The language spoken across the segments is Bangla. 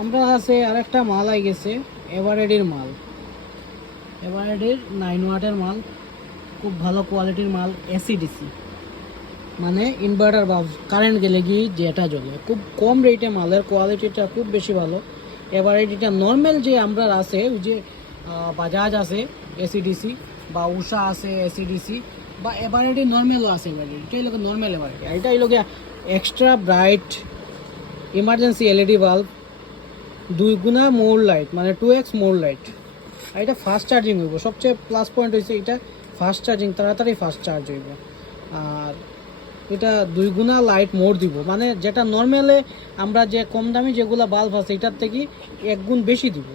আমরা আছে আরেকটা মাল আই গেছে, এভারেডির মাল। এভারেডির 9 ওয়াটের মাল, খুব ভালো কোয়ালিটির মাল। এসিডিসি মানে ইনভার্টার বা কারেন্ট গেলে গিয়ে যেটা জ্বলে, খুব কম রেটে মালের, কোয়ালিটিটা খুব বেশি ভালো। এভারেডিটা নর্মাল যে আমরা আছে, ওই যে বাজাজ আছে এসিডিসি, বা উষা আছে এসিডিসি, বা এভারেডি নর্মালও আছে। এভারেডি এটাই লোক নর্মাল এভারেডি। আর এটাই লোক extra bright emergency LED bulb, 2 গুণা মোর লাইট, মানে 2x মোর লাইট। আর এটা ফাস্ট চার্জিং হইব। সবচেয়ে প্লাস পয়েন্ট হয়েছে এটা ফাস্ট চার্জিং, তাড়াতাড়ি ফাস্ট চার্জ হইব। আর এটা 2 গুণা লাইট মোর দিব, মানে যেটা নর্মালে আমরা যে কম দামি যেগুলো বাল্ব আছে এটার থেকে 1 গুণ বেশি দিব।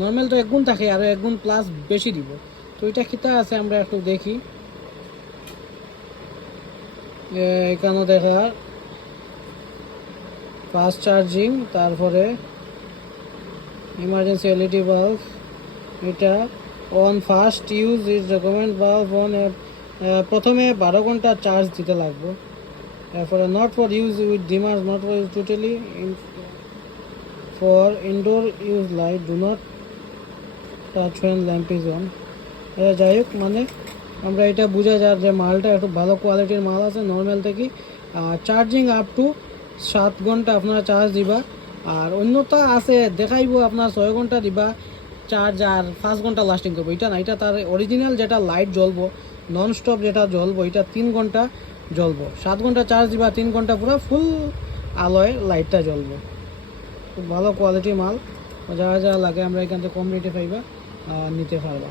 নর্মাল তো 1 গুণ থাকে, আর 1 গুণ প্লাস বেশি দিব। তো এটা কিতা আছে আমরা একটু দেখি। এখানে দেখা ফাস্ট চার্জিং, তারপরে ইমার্জেন্সি এলইডি বাল্ব। এটা on fast use is recommend bulb on, প্রথমে 12 ঘন্টা চার্জ দিতে লাগবে। তারপরে not for use with dimmers, not for use totally, for indoor use light, do not touch when lamp is on. যাই হোক, মানে আমরা এটা বোঝা যায় যে মালটা একটু ভালো কোয়ালিটির মাল আছে নর্মাল থেকে। চার্জিং আপ টু 7 ঘন্টা আপনারা চার্জ দিবা। আর অন্যটা আছে দেখাইব আপনার 6 ঘন্টা দিবা চার্জ, আর 5 ঘন্টা লাস্টিং করবো। এটা না, এটা তার অরিজিনাল যেটা লাইট জ্বলবো, নন স্টপ যেটা জ্বলবো, এটা 3 ঘন্টা জ্বলবো। 7 ঘন্টা চার্জ দিবা, 3 ঘন্টা পুরো ফুল আলোয় লাইটটা জ্বলবো। খুব ভালো কোয়ালিটির মাল, যা যা লাগে আমরা এখান থেকে কম রেটে পাইবা, নিতে পারবা।